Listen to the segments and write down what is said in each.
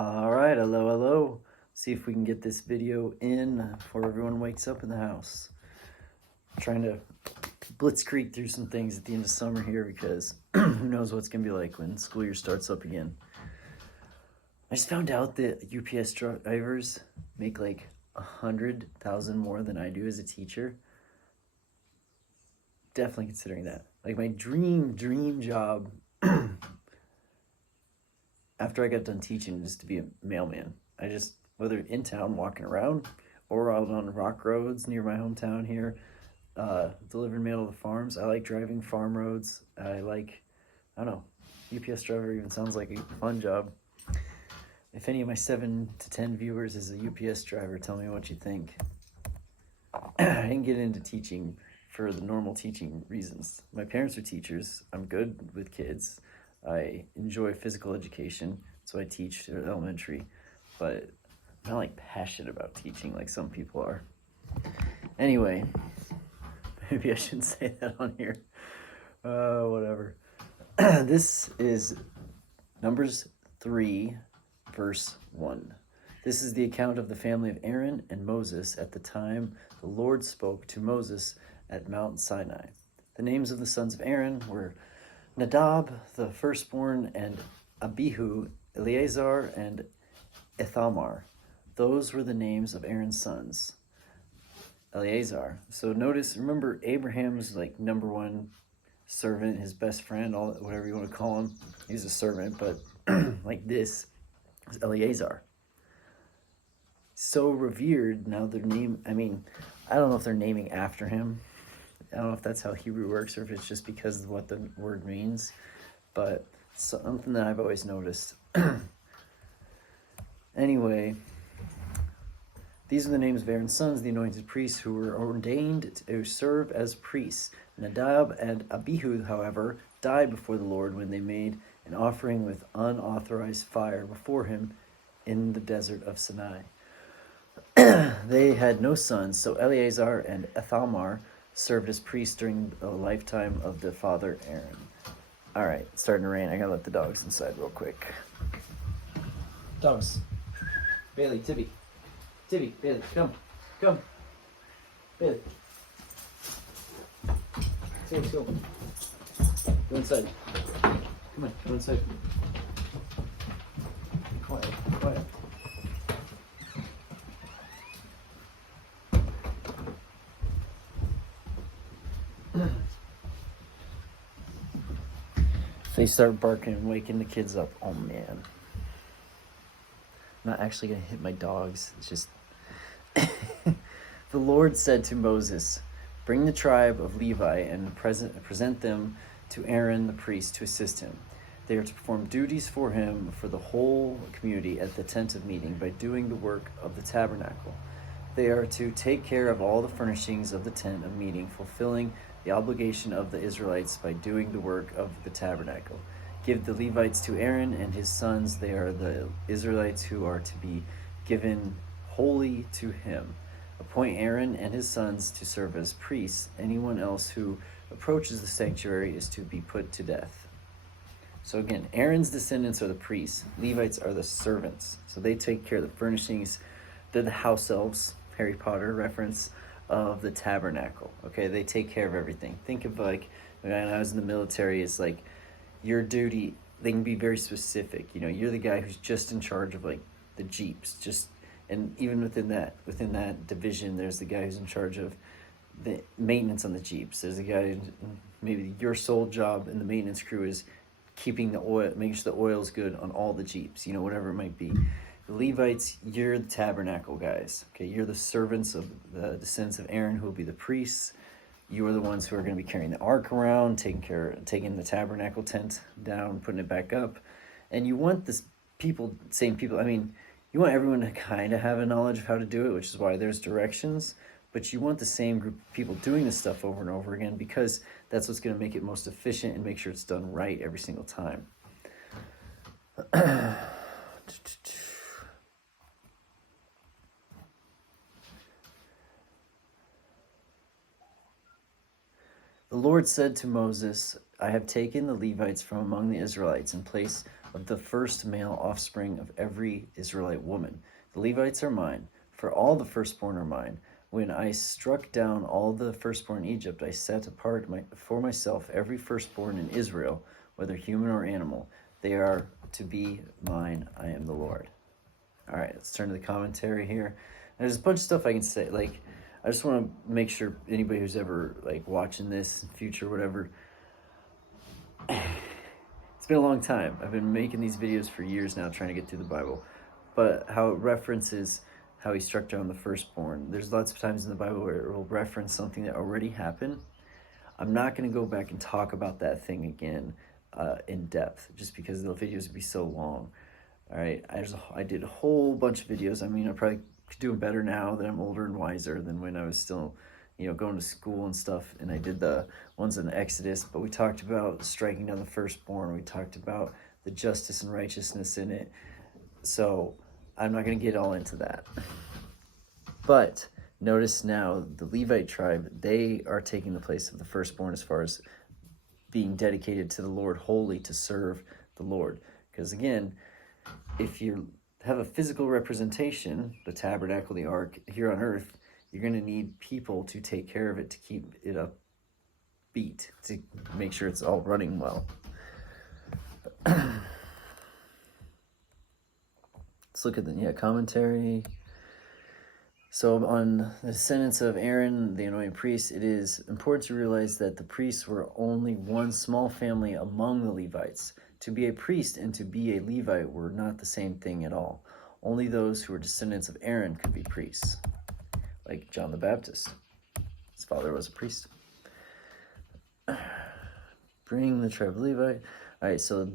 All right, hello. See if we can get this video in before everyone wakes up in the house. I'm trying to blitzkrieg through some things at the end of summer here because who knows what's going to be like when school year starts up again. I just found out that UPS drivers make like 100,000 more than I do as a teacher. Definitely considering that. Like my dream job after I got done teaching just to be a mailman. I just, whether in town walking around or out on rock roads near my hometown here, delivering mail to the farms. I like driving farm roads. I don't know, UPS driver even sounds like a fun job. If any of my 7 to 10 viewers is a UPS driver, tell me what you think. I didn't get into teaching for the normal teaching reasons. My parents are teachers. I'm good with kids. I enjoy physical education, so I teach elementary, but I'm not like passionate about teaching like some people are. Anyway, maybe I shouldn't say that on here. Whatever. This is Numbers 3, verse 1. This is the account of the family of Aaron and Moses at the time the Lord spoke to Moses at Mount Sinai. The names of the sons of Aaron were Nadab, the firstborn, and Abihu, Eleazar, and Ithamar. Those were the names of Aaron's sons. Eleazar. So remember Abraham's like number one servant, his best friend, whatever you want to call him. He's a servant, but like this is Eleazar. So revered. Now their name, I don't know if they're naming after him. I don't know if that's how Hebrew works or if it's just because of what the word means, but something that I've always noticed. Anyway, these are the names of Aaron's sons, the anointed priests who were ordained to serve as priests. Nadab and Abihu, however, died before the Lord when they made an offering with unauthorized fire before him in the desert of Sinai. They had no sons, so Eleazar and Ithamar served as priests during the lifetime of the father Aaron. All right, it's starting to rain. I gotta let the dogs inside real quick. Dogs. Bailey, Tibby, Bailey, come. Bailey. Let's go. Go inside. Come on, go inside. Quiet. If they start barking and waking the kids up, oh man. I'm not actually going to hit my dogs. It's just... The Lord said to Moses, "Bring the tribe of Levi and present them to Aaron the priest to assist him. They are to perform duties for him for the whole community at the tent of meeting by doing the work of the tabernacle. They are to take care of all the furnishings of the tent of meeting, fulfilling the obligation of the Israelites by doing the work of the tabernacle. Give the Levites to Aaron and his sons. They are the Israelites who are to be given wholly to him. Appoint Aaron and his sons to serve as priests. Anyone else who approaches the sanctuary is to be put to death." So again, Aaron's descendants are the priests. Levites are the servants. So they take care of the furnishings. They're the house elves, Harry Potter reference, of the tabernacle. Okay, they take care of everything. Think of like, when I was in the military, it's like your duty, they can be very specific. You're the guy who's just in charge of like the Jeeps, and even within that division, there's the guy who's in charge of the maintenance on the Jeeps. There's a guy, maybe your sole job in the maintenance crew is keeping the oil, making sure the oil's good on all the Jeeps, whatever it might be. The Levites, you're the tabernacle guys. Okay, you're the servants of the descendants of Aaron, who will be the priests. You are the ones who are going to be carrying the ark around, taking the tabernacle tent down, putting it back up. And you want you want everyone to kind of have a knowledge of how to do it, which is why there's directions. But you want the same group of people doing this stuff over and over again, because that's what's going to make it most efficient and make sure it's done right every single time. The Lord said to Moses, "I have taken the Levites from among the Israelites and placed of the first male offspring of every Israelite woman. The Levites are mine, for all the firstborn are mine. When I struck down all the firstborn in Egypt, I set apart for myself every firstborn in Israel, whether human or animal. They are to be mine. I am the Lord. All right, let's turn to the commentary here. There's a bunch of stuff I can say. Like, I just want to make sure anybody who's ever like watching this in future, whatever. It's been a long time. I've been making these videos for years now, trying to get through the Bible. But how it references how he struck down the firstborn. There's lots of times in the Bible where it will reference something that already happened. I'm not going to go back and talk about that thing again in depth, just because the videos would be so long. All right, I did a whole bunch of videos. I mean, I probably could do them better now that I'm older and wiser than when I was still, going to school and stuff. And I did the ones in Exodus, but we talked about striking down the firstborn. We talked about the justice and righteousness in it. So I'm not going to get all into that. But notice now the Levite tribe, they are taking the place of the firstborn as far as being dedicated to the Lord, holy to serve the Lord. Because again, if you have a physical representation, the tabernacle, the ark, here on earth, you're going to need people to take care of it, to keep it upbeat, to make sure it's all running well. Let's look at the commentary. So on the descendants of Aaron, the anointed priest, it is important to realize that the priests were only one small family among the Levites. To be a priest and to be a Levite were not the same thing at all. Only those who were descendants of Aaron could be priests, like John the Baptist. His father was a priest. Bring the tribe of Levi. All right, so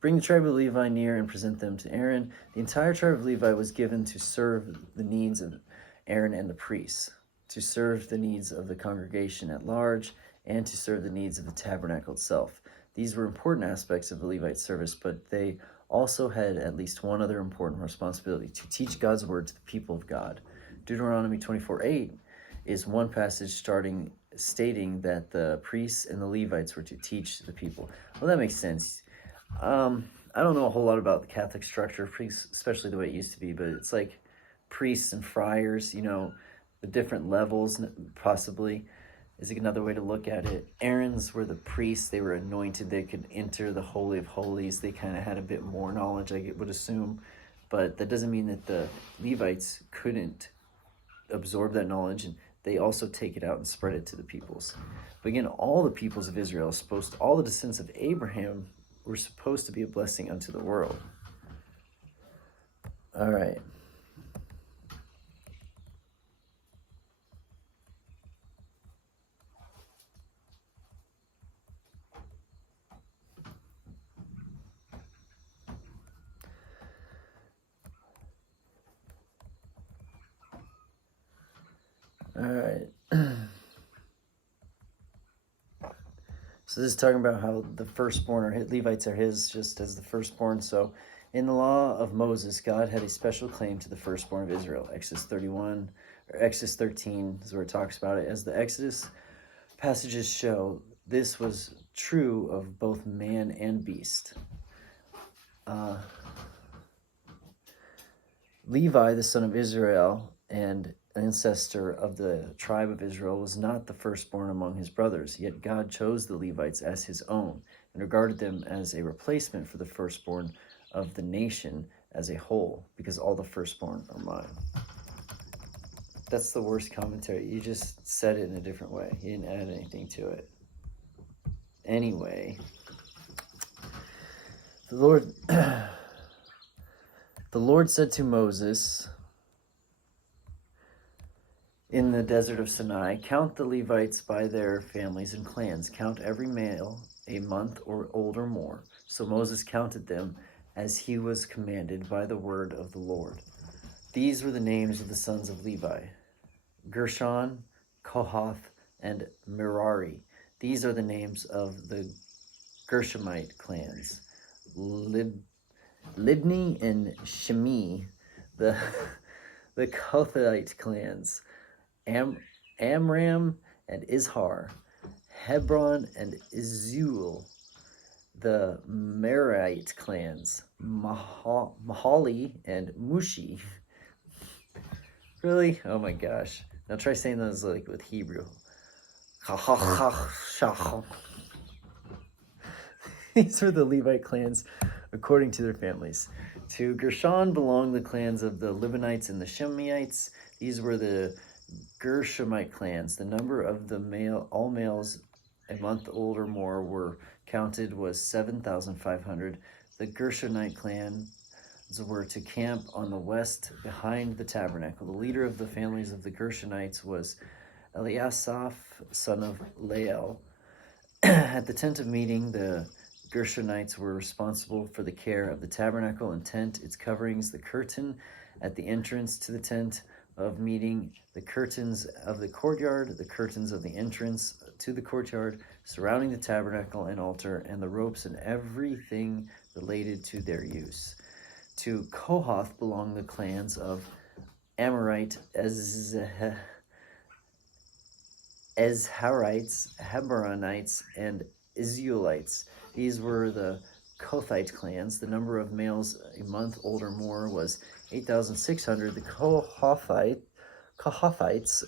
bring the tribe of Levi near and present them to Aaron. The entire tribe of Levi was given to serve the needs of Aaron and the priests, to serve the needs of the congregation at large, and to serve the needs of the tabernacle itself. These were important aspects of the Levite service, but they also had at least one other important responsibility: to teach God's word to the people of God. Deuteronomy 24:8 is one passage stating that the priests and the Levites were to teach the people. Well, that makes sense. I don't know a whole lot about the Catholic structure of priests, especially the way it used to be, but it's like priests and friars, the different levels, possibly, is another way to look at it. Aaron's were the priests. They were anointed. They could enter the Holy of Holies. They kind of had a bit more knowledge, I would assume, but that doesn't mean that the Levites couldn't absorb that knowledge, and they also take it out and spread it to the peoples. But again, all the peoples of Israel, all the descendants of Abraham, were supposed to be a blessing unto the world. All right. All right. So this is talking about how the firstborn, or Levites, are his just as the firstborn. So in the law of Moses, God had a special claim to the firstborn of Israel. Exodus 13 is where it talks about it. As the Exodus passages show, this was true of both man and beast. Levi, the son of Israel and ancestor of the tribe of Israel, was not the firstborn among his brothers, yet God chose the Levites as his own and regarded them as a replacement for the firstborn of the nation as a whole, because all the firstborn are mine. That's the worst commentary. You just said it in a different way. You didn't add anything to it. Anyway, the Lord said to Moses in the desert of Sinai, "Count the Levites by their families and clans. Count every male a month or old or more." So Moses counted them as he was commanded by the word of the Lord. These were the names of the sons of Levi: Gershon, Kohath, and Merari. These are the names of the Gershomite clans: Libni and Shimi, the Kohathite clans: Amram and Izhar, Hebron and Izul. the Merarite clans, Mahali and Mushi. Really? Oh my gosh. Now try saying those like with Hebrew. These were the Levite clans according to their families. To Gershon belonged the clans of the Libanites and the Shemaites. These were the Gershomite clans. The number of the all males a month old or more were counted was 7,500. The Gershonite clans were to camp on the west behind the tabernacle. The leader of the families of the Gershonites was Eliasaph, son of Lael. At the tent of meeting, the Gershonites were responsible for the care of the tabernacle and tent, its coverings, the curtain at the entrance to the tent of meeting, the curtains of the courtyard, the curtains of the entrance to the courtyard, surrounding the tabernacle and altar, and the ropes and everything related to their use. To Kohath belong the clans of Amorite, Ezharites, Hebronites, and Israelites. These were the Kohathite clans. The number of males a month old or more was 8,600. The Kohathites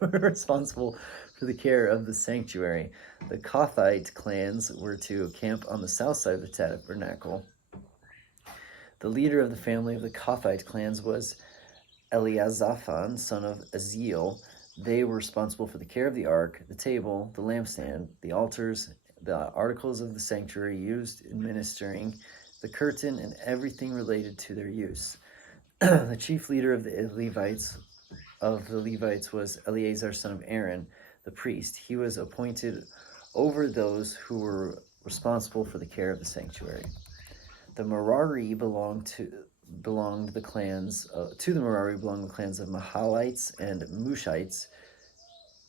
were responsible for the care of the sanctuary. The Kohathite clans were to camp on the south side of the tabernacle. The leader of the family of the Kohathite clans was Eliazaphan, son of Aziel. They were responsible for the care of the ark, the table, the lampstand, the altars, the articles of the sanctuary used in ministering, the curtain, and everything related to their use. The chief leader of the Levites was Eleazar, son of Aaron, the priest. He was appointed over those who were responsible for the care of the sanctuary. The Merari belonged to the clans of Mahalites and Mushites.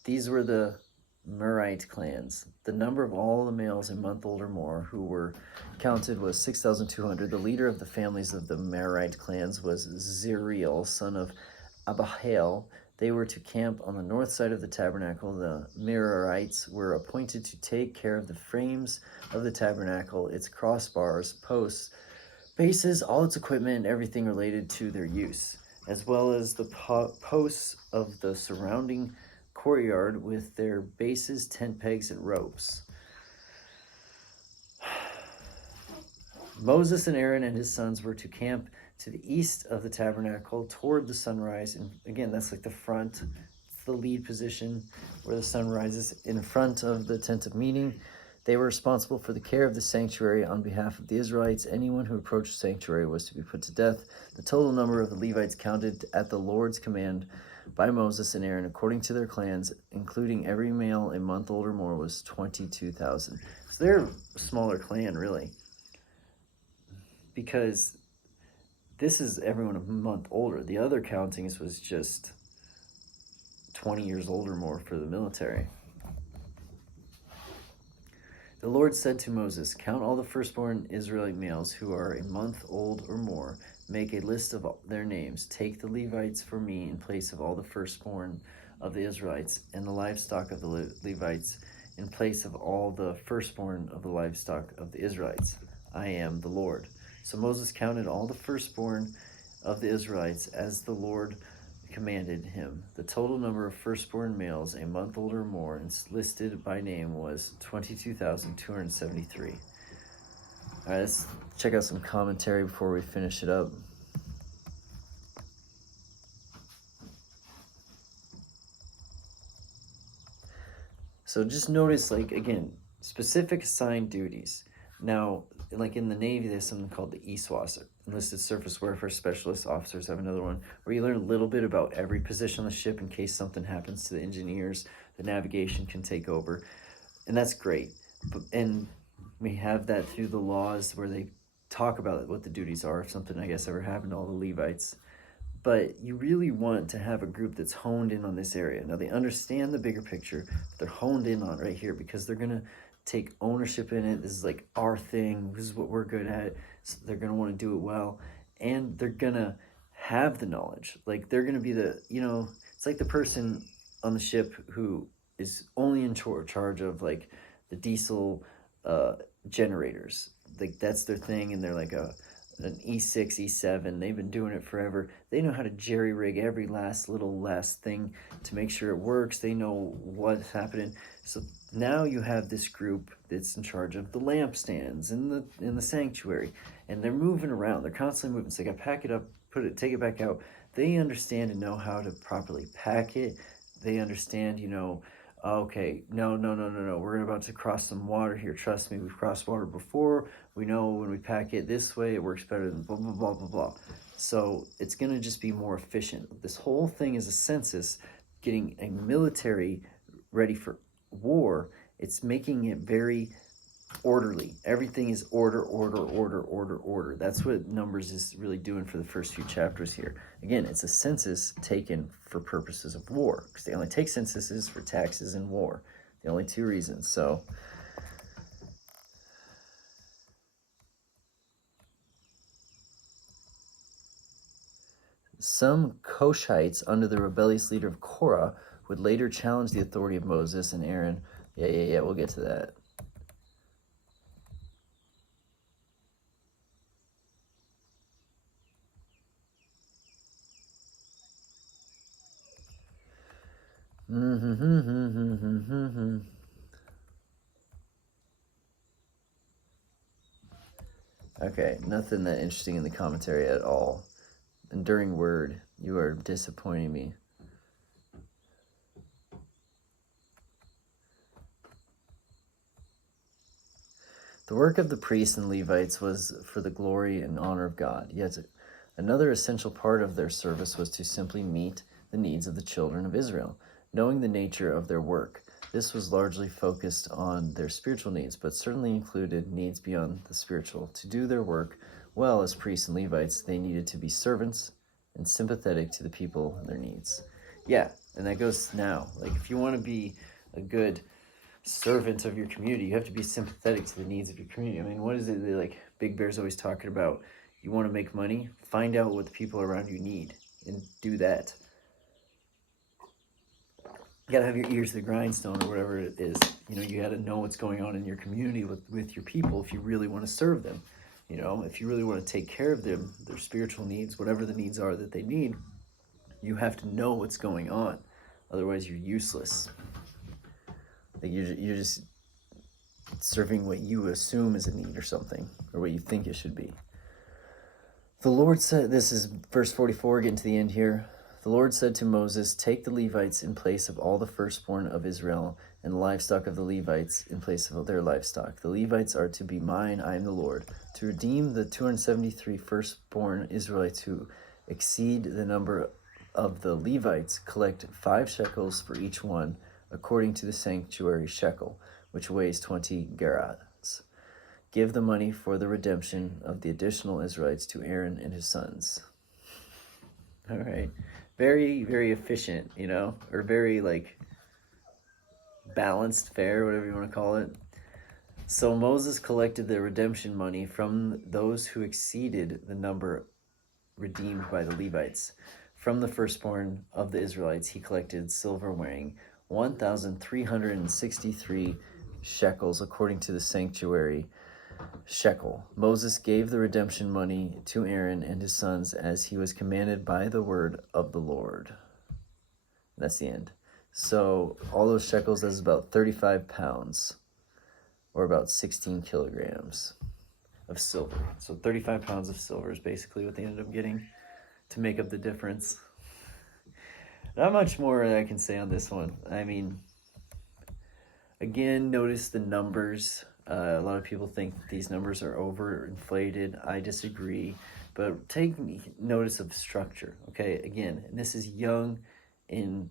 These were the Merite clans. The number of all the males a month old or more who were counted was 6,200. The leader of the families of the Merite clans was Zeriel, son of Abihail. They were to camp on the north side of the tabernacle. The Merarites were appointed to take care of the frames of the tabernacle, its crossbars, posts, bases, all its equipment, and everything related to their use, as well as the posts of the surrounding courtyard with their bases, tent pegs, and ropes. Moses and Aaron and his sons were to camp to the east of the tabernacle toward the sunrise. And again, that's like the front, the lead position where the sun rises in front of the tent of meeting. They were responsible for the care of the sanctuary on behalf of the Israelites. Anyone who approached the sanctuary was to be put to death. The total number of the Levites counted at the Lord's command by Moses and Aaron, according to their clans, including every male a month old or more, was 22,000. So they're a smaller clan, really, because this is everyone a month older. The other countings was just 20 years old or more for the military. The Lord said to Moses, "Count all the firstborn Israelite males who are a month old or more. Make a list of their names. Take the Levites for me in place of all the firstborn of the Israelites, and the livestock of the Levites in place of all the firstborn of the livestock of the Israelites. I am the Lord." So Moses counted all the firstborn of the Israelites as the Lord commanded him. The total number of firstborn males a month old or more listed by name was 22,273. All right, let's check out some commentary before we finish it up. So just notice, like, again, specific assigned duties. Now, like in the Navy, there's something called the ESWAS, Enlisted Surface Warfare Specialist. Officers have another one where you learn a little bit about every position on the ship in case something happens to the engineers. The navigation can take over, and that's great. And we have that through the laws where they talk about what the duties are if something, I guess, ever happened to all the Levites. But you really want to have a group that's honed in on this area. Now, they understand the bigger picture, but they're honed in on it right here because they're going to take ownership in it. This is like our thing. This is what we're good at. So they're going to want to do it well. And they're going to have the knowledge. Like, they're going to be the, it's like the person on the ship who is only in charge of, like, the diesel generators. Like that's their thing, and they're like an E6, E7. They've been doing it forever. They know how to jerry rig every last thing to make sure it works. They know what's happening. So now you have this group that's in charge of the lampstands in the sanctuary, and they're moving around. They're constantly moving. So they got to pack it up, take it back out. They understand and know how to properly pack it. They understand, okay, no. We're about to cross some water here. Trust me, we've crossed water before. We know when we pack it this way, it works better than blah, blah, blah, blah, blah. So it's going to just be more efficient. This whole thing is a census, getting a military ready for war. It's making it very orderly. Everything is order. That's what Numbers is really doing for the first few chapters here. Again, it's a census taken for purposes of war, because they only take censuses for taxes and war. The only two reasons. So some Koshites under the rebellious leader of Korah would later challenge the authority of Moses and Aaron. Yeah, we'll get to that. Okay, nothing that interesting in the commentary at all. Enduring word, you are disappointing me. The work of the priests and Levites was for the glory and honor of God. Yet another essential part of their service was to simply meet the needs of the children of Israel. Knowing the nature of their work, this was largely focused on their spiritual needs, but certainly included needs beyond the spiritual. To do their work well as priests and Levites, they needed to be servants and sympathetic to the people and their needs. Yeah, and that goes now. Like, if you want to be a good servant of your community, you have to be sympathetic to the needs of your community. I mean, what is it that, like, Big Bear's always talking about? You want to make money? Find out what the people around you need and do that. You gotta have your ears to the grindstone, or whatever it is. You gotta know what's going on in your community with your people if you really want to serve them. If you really want to take care of them, their spiritual needs, whatever the needs are that they need, you have to know what's going on. Otherwise, you're useless. Like you're just serving what you assume is a need or something, or what you think it should be. The Lord said, this is verse 44, getting to the end here. The Lord said to Moses, take the Levites in place of all the firstborn of Israel, and the livestock of the Levites in place of their livestock. The Levites are to be mine, I am the Lord. To redeem the 273 firstborn Israelites who exceed the number of the Levites, collect 5 shekels for each one, according to the sanctuary shekel, which weighs 20 gerahs. Give the money for the redemption of the additional Israelites to Aaron and his sons. All right. Very, very efficient, or very, balanced, fair, whatever you want to call it. So Moses collected the redemption money from those who exceeded the number redeemed by the Levites. From the firstborn of the Israelites, he collected silver weighing 1,363 shekels, according to the sanctuary shekel. Moses gave the redemption money to Aaron and his sons as he was commanded by the word of the Lord. That's the end. So all those shekels, that's about 35 pounds, or about 16 kilograms of silver. So 35 pounds of silver is basically what they ended up getting to make up the difference. Not much more I can say on this one. I mean, again, notice the numbers. A lot of people think these numbers are overinflated. I disagree. But take notice of structure, okay? Again, and this is young in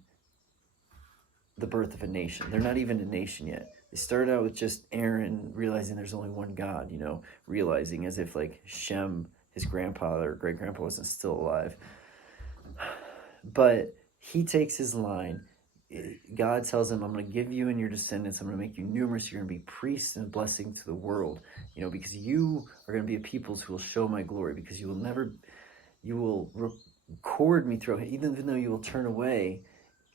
the birth of a nation. They're not even a nation yet. They started out with just Aaron realizing there's only one God, realizing as if Shem, his grandpa or great-grandpa, wasn't still alive. But he takes his line. God tells him, I'm going to give you and your descendants, I'm going to make you numerous, you're going to be priests and a blessing to the world, because you are going to be a peoples who will show my glory, because you will record me through, even though you will turn away,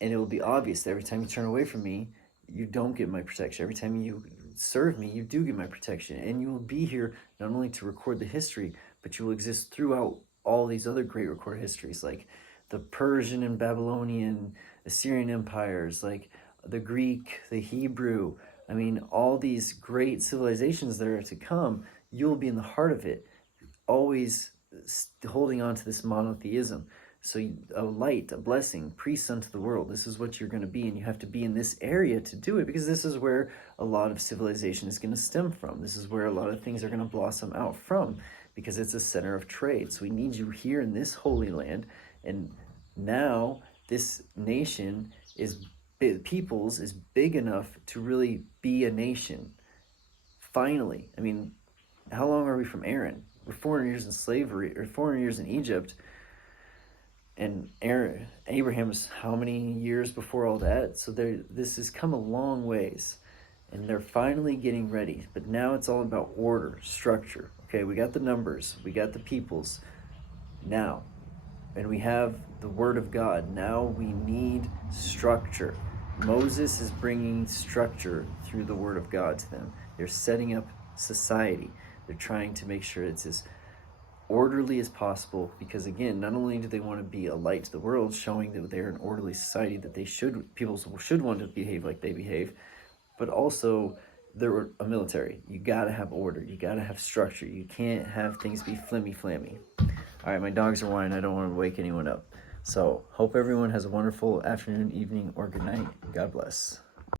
and it will be obvious that every time you turn away from me, you don't get my protection. Every time you serve me, you do get my protection, and you will be here not only to record the history, but you will exist throughout all these other great recorded histories, like the Persian and Babylonian, Assyrian empires, like the Greek, the Hebrew. I mean, all these great civilizations that are to come, you'll be in the heart of it, always holding on to this monotheism. So a light, a blessing, priest unto the world. This is what you're going to be, and you have to be in this area to do it, because this is where a lot of civilization is going to stem from. This is where a lot of things are going to blossom out from, because it's a center of trade. So we need you here in this holy land, and now this nation is peoples is big enough to really be a nation. Finally, I mean, how long are we from Aaron? We're 400 years in slavery, or 400 years in Egypt. And Abraham's how many years before all that? So this has come a long ways, and they're finally getting ready. But now it's all about order, structure. Okay, we got the numbers, we got the peoples now, and we have the Word of God. Now we need structure. Moses is bringing structure through the Word of God to them. They're setting up society. They're trying to make sure it's as orderly as possible, because again, not only do they want to be a light to the world, showing that they're an orderly society, that people should want to behave like they behave, but also they're a military. You got to have order. You got to have structure. You can't have things be flimmy-flammy. All right, my dogs are whining. I don't want to wake anyone up. So hope everyone has a wonderful afternoon, evening, or good night. God bless.